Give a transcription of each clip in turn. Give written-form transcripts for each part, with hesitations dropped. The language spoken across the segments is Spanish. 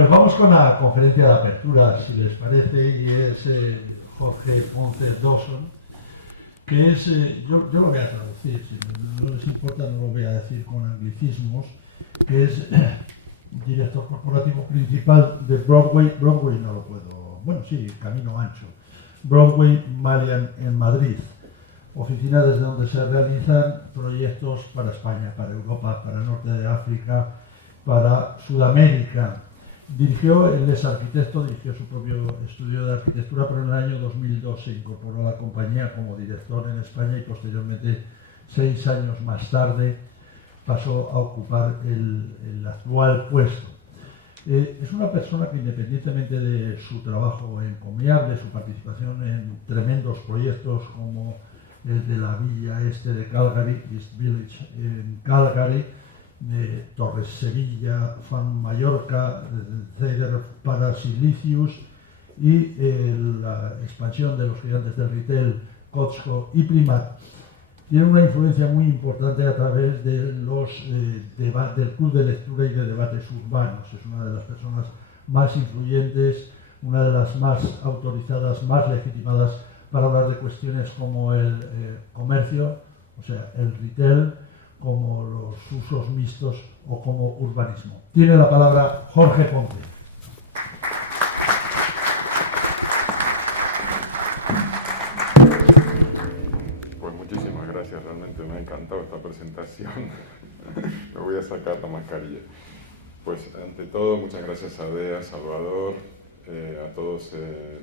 pues vamos con la conferencia de apertura, si les parece, y es Jorge Ponce Dawson, que es, yo lo voy a traducir, si no les importa no lo voy a decir con anglicismos, que es director corporativo principal de Broadway no lo puedo, bueno sí, Camino Ancho, Broadway Malian en Madrid, oficina desde donde se realizan proyectos para España, para Europa, para el norte de África, para Sudamérica. Él es arquitecto, dirigió su propio estudio de arquitectura, pero en el año 2002 se incorporó a la compañía como director en España y posteriormente, 6 años más tarde, pasó a ocupar el actual puesto. Es una persona que, independientemente de su trabajo encomiable, su participación en tremendos proyectos como el de la villa este de Calgary, East Village en Calgary, de Torres Sevilla, Fan Mallorca, Cedar para Silicius y la expansión de los gigantes del retail, Costco y Primark, tiene una influencia muy importante a través de del Club de Lectura y de Debates Urbanos. Es una de las personas más influyentes, una de las más autorizadas, más legitimadas para hablar de cuestiones como el comercio, o sea, el retail, como los usos mixtos o como urbanismo. Tiene la palabra Jorge Ponce. Pues muchísimas gracias, realmente me ha encantado esta presentación. Me voy a sacar la mascarilla. Pues ante todo, muchas gracias a Bea, Salvador, a todos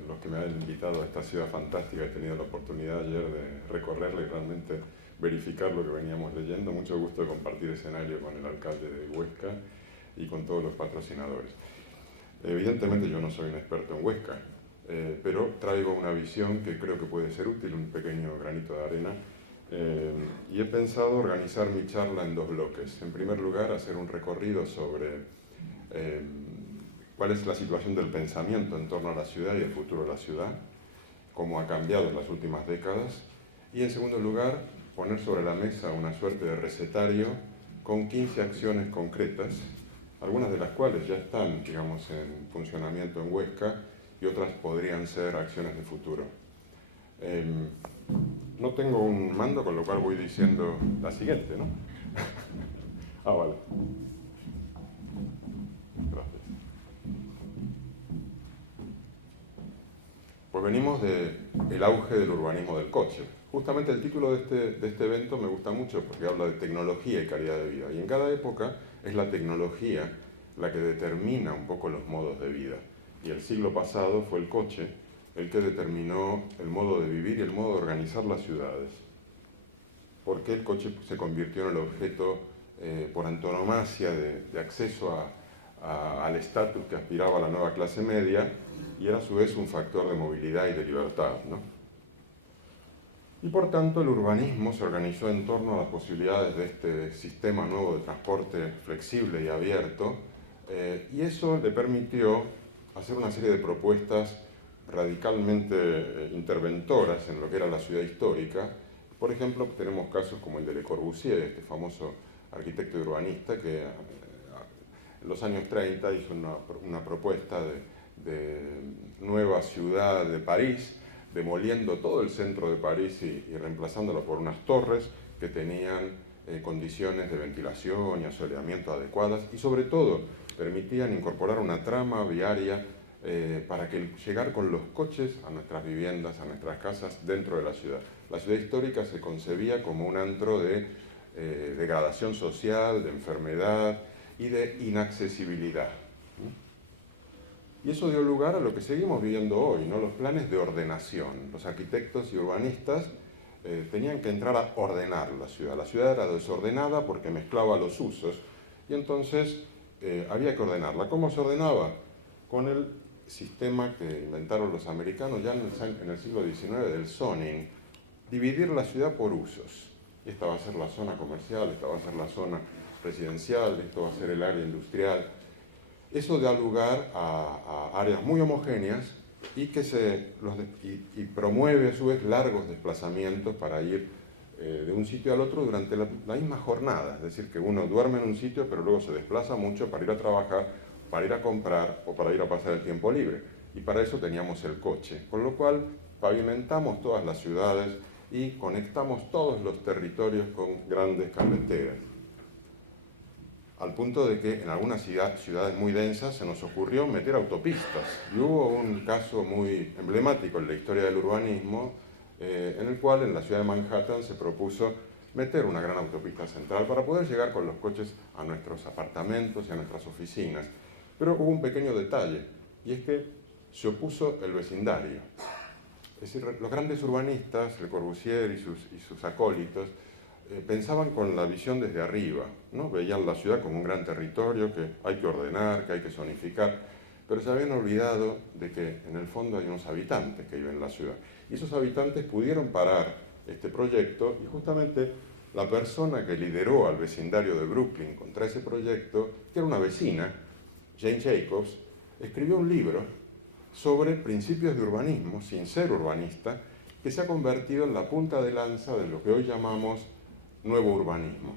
los que me han invitado a esta ciudad fantástica. He tenido la oportunidad ayer de recorrerla y realmente verificar lo que veníamos leyendo. Mucho gusto de compartir escenario con el alcalde de Huesca y con todos los patrocinadores. Evidentemente yo no soy un experto en Huesca, pero traigo una visión que creo que puede ser útil, un pequeño granito de arena, y he pensado organizar mi charla en 2 bloques. En primer lugar, hacer un recorrido sobre cuál es la situación del pensamiento en torno a la ciudad y el futuro de la ciudad, cómo ha cambiado en las últimas décadas, y en segundo lugar, poner sobre la mesa una suerte de recetario con 15 acciones concretas, algunas de las cuales ya están, digamos, en funcionamiento en Huesca y otras podrían ser acciones de futuro. No tengo un mando, con lo cual voy diciendo la siguiente, ¿no? Vale. Gracias. Pues venimos del auge del urbanismo del coche. Justamente el título de este evento me gusta mucho porque habla de tecnología y calidad de vida. Y en cada época es la tecnología la que determina un poco los modos de vida. Y el siglo pasado fue el coche el que determinó el modo de vivir y el modo de organizar las ciudades. Porque el coche se convirtió en el objeto por antonomasia de acceso al estatus que aspiraba la nueva clase media y era a su vez un factor de movilidad y de libertad, ¿no? Y por tanto el urbanismo se organizó en torno a las posibilidades de este sistema nuevo de transporte flexible y abierto, y eso le permitió hacer una serie de propuestas radicalmente interventoras en lo que era la ciudad histórica. Por ejemplo, tenemos casos como el de Le Corbusier, este famoso arquitecto y urbanista que en los años 30 hizo una propuesta de nueva ciudad de París, demoliendo todo el centro de París y reemplazándolo por unas torres que tenían condiciones de ventilación y asoleamiento adecuadas y sobre todo permitían incorporar una trama viaria para que llegar con los coches a nuestras viviendas, a nuestras casas dentro de la ciudad. La ciudad histórica se concebía como un antro de degradación social, de enfermedad y de inaccesibilidad. Y eso dio lugar a lo que seguimos viviendo hoy, ¿no? Los planes de ordenación. Los arquitectos y urbanistas tenían que entrar a ordenar la ciudad. La ciudad era desordenada porque mezclaba los usos y entonces había que ordenarla. ¿Cómo se ordenaba? Con el sistema que inventaron los americanos ya en el siglo XIX del zoning. Dividir la ciudad por usos. Esta va a ser la zona comercial, esta va a ser la zona residencial, esto va a ser el área industrial. Eso da lugar a áreas muy homogéneas y que y promueve a su vez largos desplazamientos para ir de un sitio al otro durante la misma jornada. Es decir, que uno duerme en un sitio pero luego se desplaza mucho para ir a trabajar para ir a comprar o para ir a pasar el tiempo libre. Y para eso teníamos el coche, con lo cual pavimentamos todas las ciudades y conectamos todos los territorios con grandes carreteras. Al punto de que en algunas ciudades muy densas se nos ocurrió meter autopistas. Y hubo un caso muy emblemático en la historia del urbanismo, en el cual en la ciudad de Manhattan se propuso meter una gran autopista central para poder llegar con los coches a nuestros apartamentos y a nuestras oficinas. Pero hubo un pequeño detalle, y es que se opuso el vecindario. Es decir, los grandes urbanistas, Le Corbusier y sus acólitos, pensaban con la visión desde arriba, ¿no? Veían la ciudad como un gran territorio que hay que ordenar, que hay que zonificar, pero se habían olvidado de que en el fondo hay unos habitantes que viven en la ciudad. Y esos habitantes pudieron parar este proyecto, y justamente la persona que lideró al vecindario de Brooklyn contra ese proyecto, que era una vecina, Jane Jacobs, escribió un libro sobre principios de urbanismo, sin ser urbanista, que se ha convertido en la punta de lanza de lo que hoy llamamos nuevo urbanismo.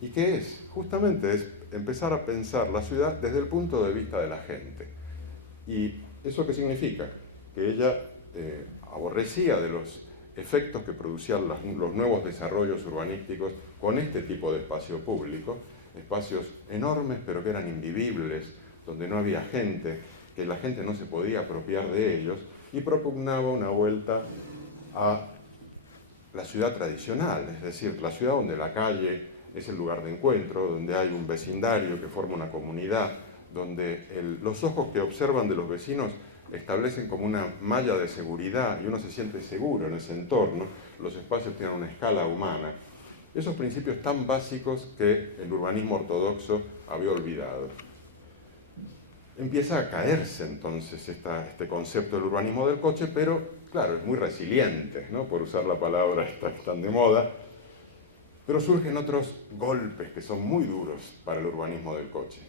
¿Y qué es? Justamente es empezar a pensar la ciudad desde el punto de vista de la gente. ¿Y eso qué significa? Que ella aborrecía de los efectos que producían los nuevos desarrollos urbanísticos con este tipo de espacio público, espacios enormes pero que eran invivibles, donde no había gente, que la gente no se podía apropiar de ellos, y propugnaba una vuelta a la ciudad tradicional, es decir, la ciudad donde la calle es el lugar de encuentro, donde hay un vecindario que forma una comunidad, donde los ojos que observan de los vecinos establecen como una malla de seguridad y uno se siente seguro en ese entorno, los espacios tienen una escala humana. Esos principios tan básicos que el urbanismo ortodoxo había olvidado. Empieza a caerse entonces este concepto del urbanismo del coche, pero claro, es muy resiliente, ¿no? Por usar la palabra tan de moda, pero surgen otros golpes que son muy duros para el urbanismo del coche.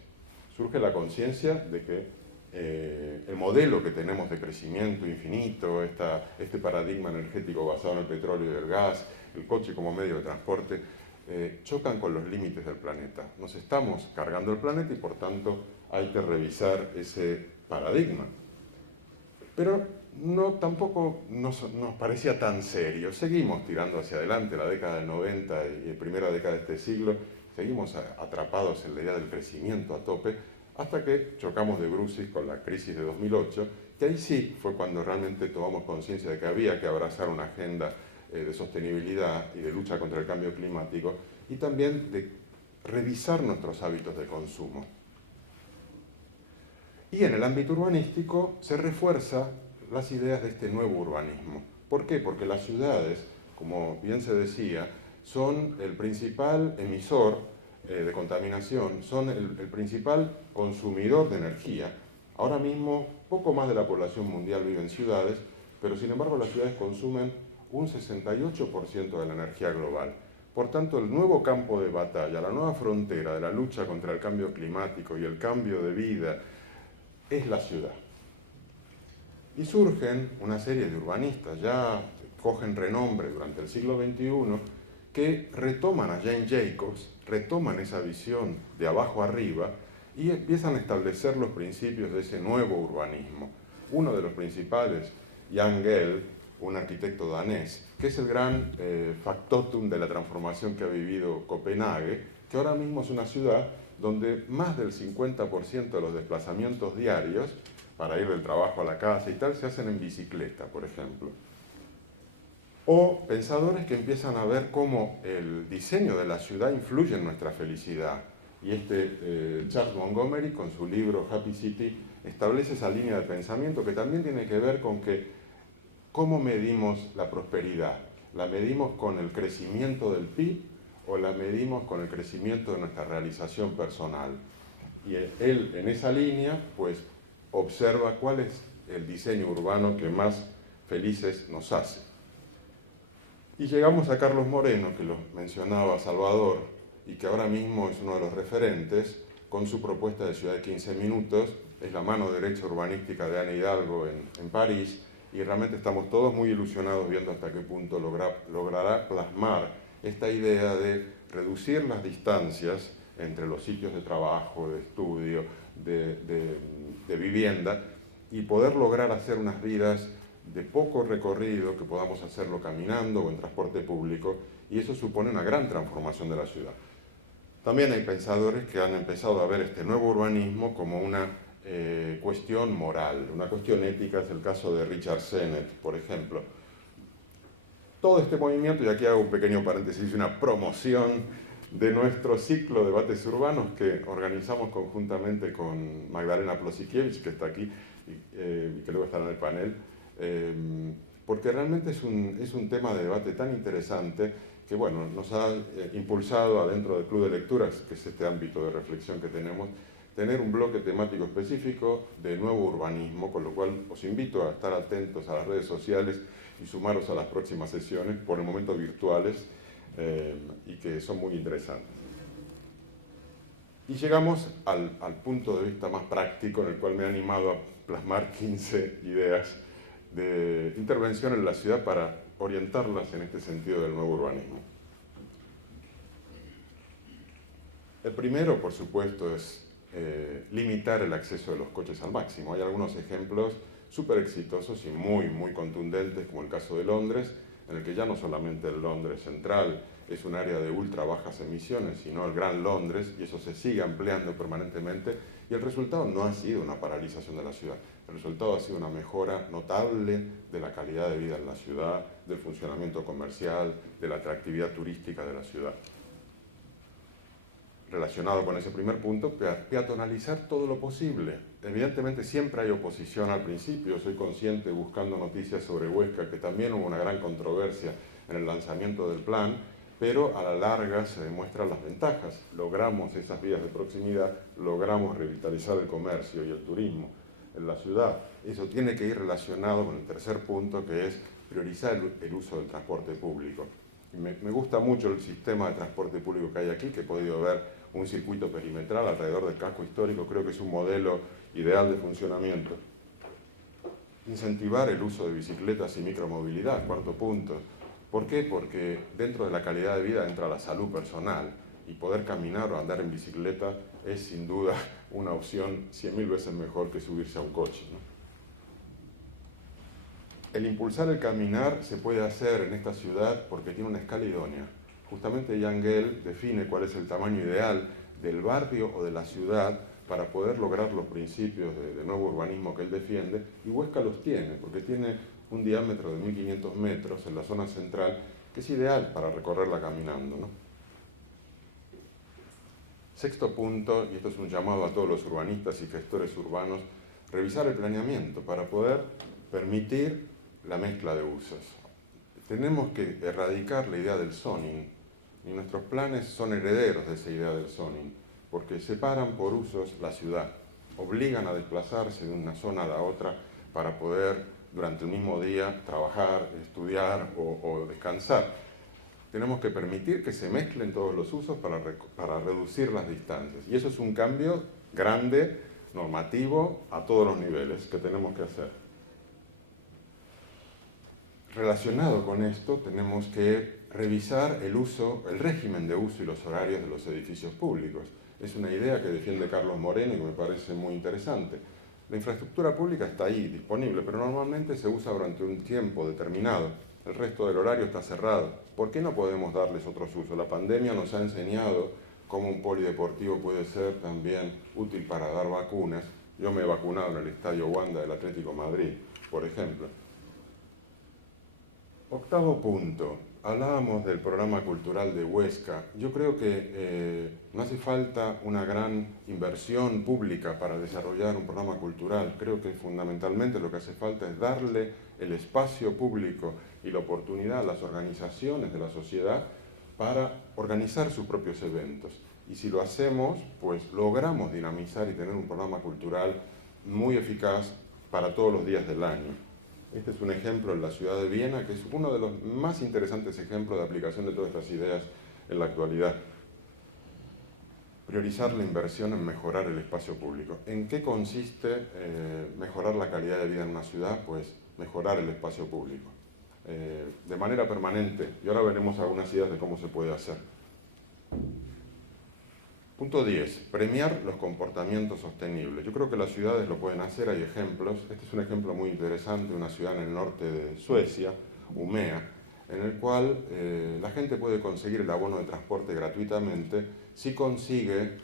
Surge la conciencia de que el modelo que tenemos de crecimiento infinito, este paradigma energético basado en el petróleo y el gas, el coche como medio de transporte, chocan con los límites del planeta. Nos estamos cargando el planeta y por tanto hay que revisar ese paradigma. Pero tampoco nos parecía tan serio. Seguimos tirando hacia adelante, la década del 90 y la primera década de este siglo, seguimos atrapados en la idea del crecimiento a tope, hasta que chocamos de brucis con la crisis de 2008, que ahí sí fue cuando realmente tomamos conciencia de que había que abrazar una agenda de sostenibilidad y de lucha contra el cambio climático, y también de revisar nuestros hábitos de consumo. Y en el ámbito urbanístico se refuerzan las ideas de este nuevo urbanismo. ¿Por qué? Porque las ciudades, como bien se decía, son el principal emisor de contaminación, son el principal consumidor de energía. Ahora mismo, poco más de la población mundial vive en ciudades, pero sin embargo las ciudades consumen un 68% de la energía global. Por tanto, el nuevo campo de batalla, la nueva frontera de la lucha contra el cambio climático y el cambio de vida, es la ciudad. Y surgen una serie de urbanistas, ya cogen renombre durante el siglo XXI, que retoman a Jane Jacobs, retoman esa visión de abajo arriba y empiezan a establecer los principios de ese nuevo urbanismo. Uno de los principales, Jan Gehl, un arquitecto danés, que es el gran factotum de la transformación que ha vivido Copenhague, que ahora mismo es una ciudad donde más del 50% de los desplazamientos diarios, para ir del trabajo a la casa y tal, se hacen en bicicleta, por ejemplo. O pensadores que empiezan a ver cómo el diseño de la ciudad influye en nuestra felicidad. Y Charles Montgomery, con su libro Happy City, establece esa línea de pensamiento que también tiene que ver con que cómo medimos la prosperidad. ¿La medimos con el crecimiento del PIB o la medimos con el crecimiento de nuestra realización personal? Y él, en esa línea, pues observa cuál es el diseño urbano que más felices nos hace. Y llegamos a Carlos Moreno, que lo mencionaba Salvador, y que ahora mismo es uno de los referentes, con su propuesta de ciudad de 15 minutos, es la mano derecha urbanística de Anne Hidalgo en París, y realmente estamos todos muy ilusionados viendo hasta qué punto logrará plasmar esta idea de reducir las distancias entre los sitios de trabajo, de estudio, de vivienda y poder lograr hacer unas vidas de poco recorrido, que podamos hacerlo caminando o en transporte público, y eso supone una gran transformación de la ciudad. También hay pensadores que han empezado a ver este nuevo urbanismo como una cuestión moral, una cuestión ética. Es el caso de Richard Sennett, por ejemplo. Todo este movimiento, y aquí hago un pequeño paréntesis, una promoción de nuestro ciclo de debates urbanos que organizamos conjuntamente con Magdalena Plosikiewicz, que está aquí y que luego estará en el panel, porque realmente es un tema de debate tan interesante que bueno, nos ha impulsado adentro del Club de Lecturas, que es este ámbito de reflexión que tenemos, tener un bloque temático específico de nuevo urbanismo, con lo cual os invito a estar atentos a las redes sociales y sumaros a las próximas sesiones, por el momento virtuales, y que son muy interesantes. Y llegamos al punto de vista más práctico, en el cual me he animado a plasmar 15 ideas de intervención en la ciudad para orientarlas en este sentido del nuevo urbanismo. El primero, por supuesto, es limitar el acceso de los coches al máximo. Hay algunos ejemplos súper exitosos y muy contundentes, como el caso de Londres, en el que ya no solamente el Londres central es un área de ultra bajas emisiones, sino el Gran Londres, y eso se sigue ampliando permanentemente, y el resultado no ha sido una paralización de la ciudad. El resultado ha sido una mejora notable de la calidad de vida en la ciudad, del funcionamiento comercial, de la atractividad turística de la ciudad. Relacionado con ese primer punto, peatonalizar todo lo posible. Evidentemente siempre hay oposición al principio. Soy consciente, buscando noticias sobre Huesca, que también hubo una gran controversia en el lanzamiento del plan, pero a la larga se demuestran las ventajas. Logramos esas vías de proximidad, logramos revitalizar el comercio y el turismo en la ciudad. Eso tiene que ir relacionado con el tercer punto, que es priorizar el uso del transporte público. Me gusta mucho el sistema de transporte público que hay aquí, que he podido ver un circuito perimetral alrededor del casco histórico. Creo que es un modelo ideal de funcionamiento. Incentivar el uso de bicicletas y micromovilidad, cuarto punto. ¿Por qué? Porque dentro de la calidad de vida entra la salud personal, y poder caminar o andar en bicicleta es sin duda una opción 100.000 veces mejor que subirse a un coche, ¿no? El impulsar el caminar se puede hacer en esta ciudad porque tiene una escala idónea. Justamente Jan Gehl define cuál es el tamaño ideal del barrio o de la ciudad para poder lograr los principios de nuevo urbanismo que él defiende, y Huesca los tiene, porque tiene un diámetro de 1.500 metros en la zona central, que es ideal para recorrerla caminando, ¿no? Sexto punto, y esto es un llamado a todos los urbanistas y gestores urbanos, revisar el planeamiento para poder permitir la mezcla de usos. Tenemos que erradicar la idea del zoning, y nuestros planes son herederos de esa idea del zoning, porque separan por usos la ciudad, obligan a desplazarse de una zona a la otra para poder durante el mismo día trabajar, estudiar o descansar. Tenemos que permitir que se mezclen todos los usos para reducir las distancias, y eso es un cambio grande, normativo, a todos los niveles que tenemos que hacer. Relacionado con esto, tenemos que revisar el régimen de uso y los horarios de los edificios públicos. Es una idea que defiende Carlos Moreno y que me parece muy interesante. La infraestructura pública está ahí, disponible, pero normalmente se usa durante un tiempo determinado. El resto del horario está cerrado. ¿Por qué no podemos darles otros usos? La pandemia nos ha enseñado cómo un polideportivo puede ser también útil para dar vacunas. Yo me he vacunado en el Estadio Wanda del Atlético Madrid, por ejemplo. Octavo punto, hablábamos del programa cultural de Huesca. Yo creo que no hace falta una gran inversión pública para desarrollar un programa cultural. Creo que fundamentalmente lo que hace falta es darle el espacio público y la oportunidad a las organizaciones de la sociedad para organizar sus propios eventos. Y si lo hacemos, pues logramos dinamizar y tener un programa cultural muy eficaz para todos los días del año. Este es un ejemplo en la ciudad de Viena, que es uno de los más interesantes ejemplos de aplicación de todas estas ideas en la actualidad. Priorizar la inversión en mejorar el espacio público. ¿En qué consiste mejorar la calidad de vida en una ciudad? Pues mejorar el espacio público. De manera permanente, y ahora veremos algunas ideas de cómo se puede hacer. Punto 10. Premiar los comportamientos sostenibles. Yo creo que las ciudades lo pueden hacer, hay ejemplos. Este es un ejemplo muy interesante, una ciudad en el norte de Suecia, Umea, en el cual la gente puede conseguir el abono de transporte gratuitamente si consigue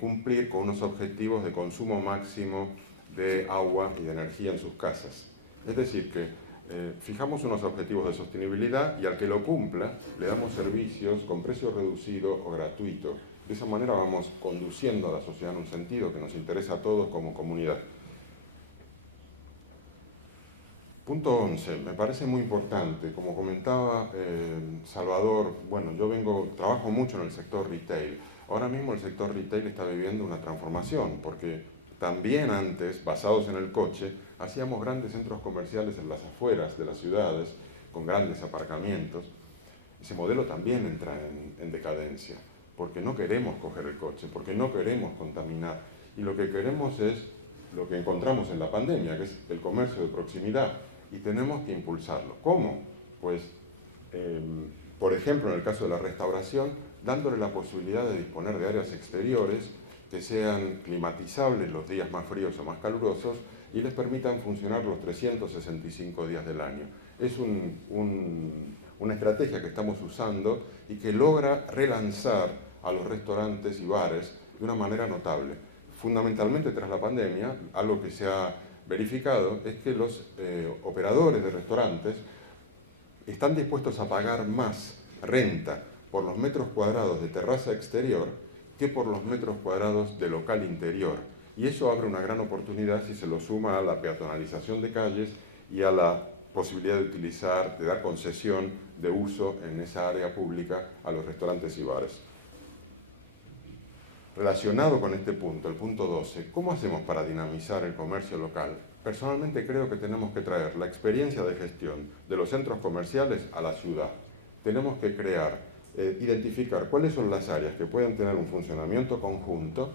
cumplir con unos objetivos de consumo máximo de agua y de energía en sus casas. Es decir, que fijamos unos objetivos de sostenibilidad y al que lo cumpla le damos servicios con precio reducido o gratuito. De esa manera vamos conduciendo a la sociedad en un sentido que nos interesa a todos como comunidad. Punto 11, me parece muy importante. Como comentaba Salvador, bueno, trabajo mucho en el sector retail. Ahora mismo el sector retail está viviendo una transformación, porque también antes, basados en el coche, hacíamos grandes centros comerciales en las afueras de las ciudades, con grandes aparcamientos. Ese modelo también entra en decadencia, porque no queremos coger el coche, porque no queremos contaminar. Y lo que queremos es lo que encontramos en la pandemia, que es el comercio de proximidad. Y tenemos que impulsarlo. ¿Cómo? Pues, por ejemplo, en el caso de la restauración, dándole la posibilidad de disponer de áreas exteriores que sean climatizables los días más fríos o más calurosos y les permitan funcionar los 365 días del año. Es una estrategia que estamos usando y que logra relanzar a los restaurantes y bares de una manera notable. Fundamentalmente tras la pandemia, algo que se ha verificado es que los operadores de restaurantes están dispuestos a pagar más renta por los metros cuadrados de terraza exterior que por los metros cuadrados de local interior. Y eso abre una gran oportunidad si se lo suma a la peatonalización de calles y a la posibilidad de dar concesión de uso en esa área pública a los restaurantes y bares. Relacionado con este punto, el punto 12, ¿cómo hacemos para dinamizar el comercio local? Personalmente creo que tenemos que traer la experiencia de gestión de los centros comerciales a la ciudad. Tenemos que identificar cuáles son las áreas que pueden tener un funcionamiento conjunto,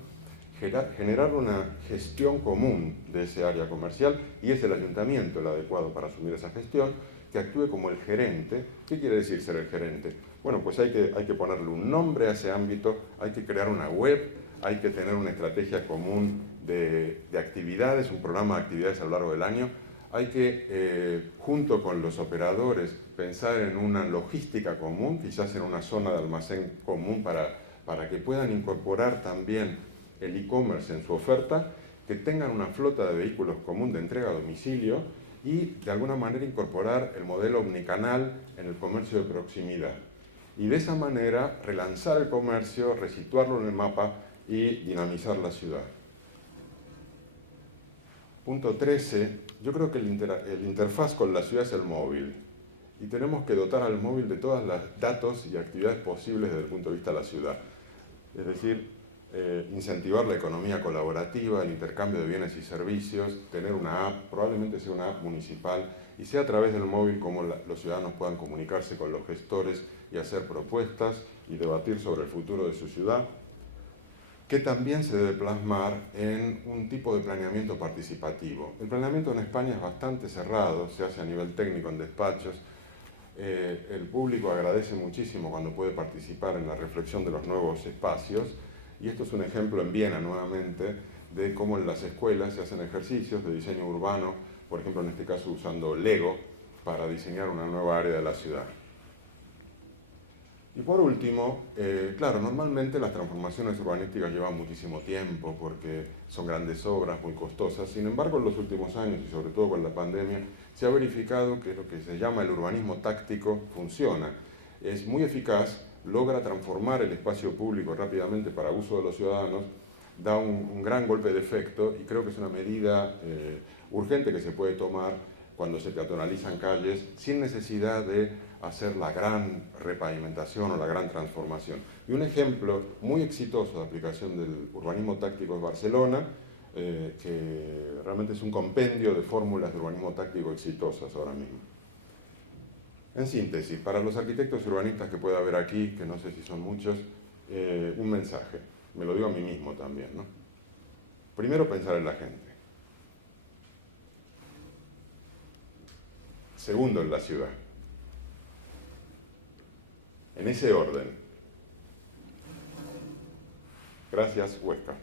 generar una gestión común de ese área comercial y es el ayuntamiento el adecuado para asumir esa gestión, que actúe como el gerente. ¿Qué quiere decir ser el gerente? Bueno, pues hay que ponerle un nombre a ese ámbito, hay que crear una web, hay que tener una estrategia común de actividades, un programa de actividades a lo largo del año, hay que, junto con los operadores, pensar en una logística común, quizás en una zona de almacén común para que puedan incorporar también el e-commerce en su oferta, que tengan una flota de vehículos común de entrega a domicilio y de alguna manera incorporar el modelo omnicanal en el comercio de proximidad. Y de esa manera relanzar el comercio, resituarlo en el mapa y dinamizar la ciudad. Punto 13, yo creo que el interfaz con la ciudad es el móvil. Y tenemos que dotar al móvil de todos los datos y actividades posibles desde el punto de vista de la ciudad. Es decir, incentivar la economía colaborativa, el intercambio de bienes y servicios, tener una app, probablemente sea una app municipal, y sea a través del móvil como los ciudadanos puedan comunicarse con los gestores y hacer propuestas y debatir sobre el futuro de su ciudad, que también se debe plasmar en un tipo de planeamiento participativo. El planeamiento en España es bastante cerrado, se hace a nivel técnico en despachos. El público agradece muchísimo cuando puede participar en la reflexión de los nuevos espacios, y esto es un ejemplo en Viena nuevamente de cómo en las escuelas se hacen ejercicios de diseño urbano, por ejemplo en este caso usando Lego para diseñar una nueva área de la ciudad. Y por último, claro, normalmente las transformaciones urbanísticas llevan muchísimo tiempo porque son grandes obras muy costosas. Sin embargo, en los últimos años y sobre todo con la pandemia, se ha verificado que lo que se llama el urbanismo táctico funciona. Es muy eficaz, logra transformar el espacio público rápidamente para uso de los ciudadanos, da un gran golpe de efecto y creo que es una medida urgente que se puede tomar cuando se peatonalizan calles sin necesidad de hacer la gran repavimentación o la gran transformación. Y un ejemplo muy exitoso de aplicación del urbanismo táctico es Barcelona, que realmente es un compendio de fórmulas de urbanismo táctico exitosas ahora mismo. En síntesis, para los arquitectos y urbanistas que pueda haber aquí, que no sé si son muchos, un mensaje, me lo digo a mí mismo también, ¿no? Primero, pensar en la gente. Segundo, en la ciudad. En ese orden. Gracias, Huesca.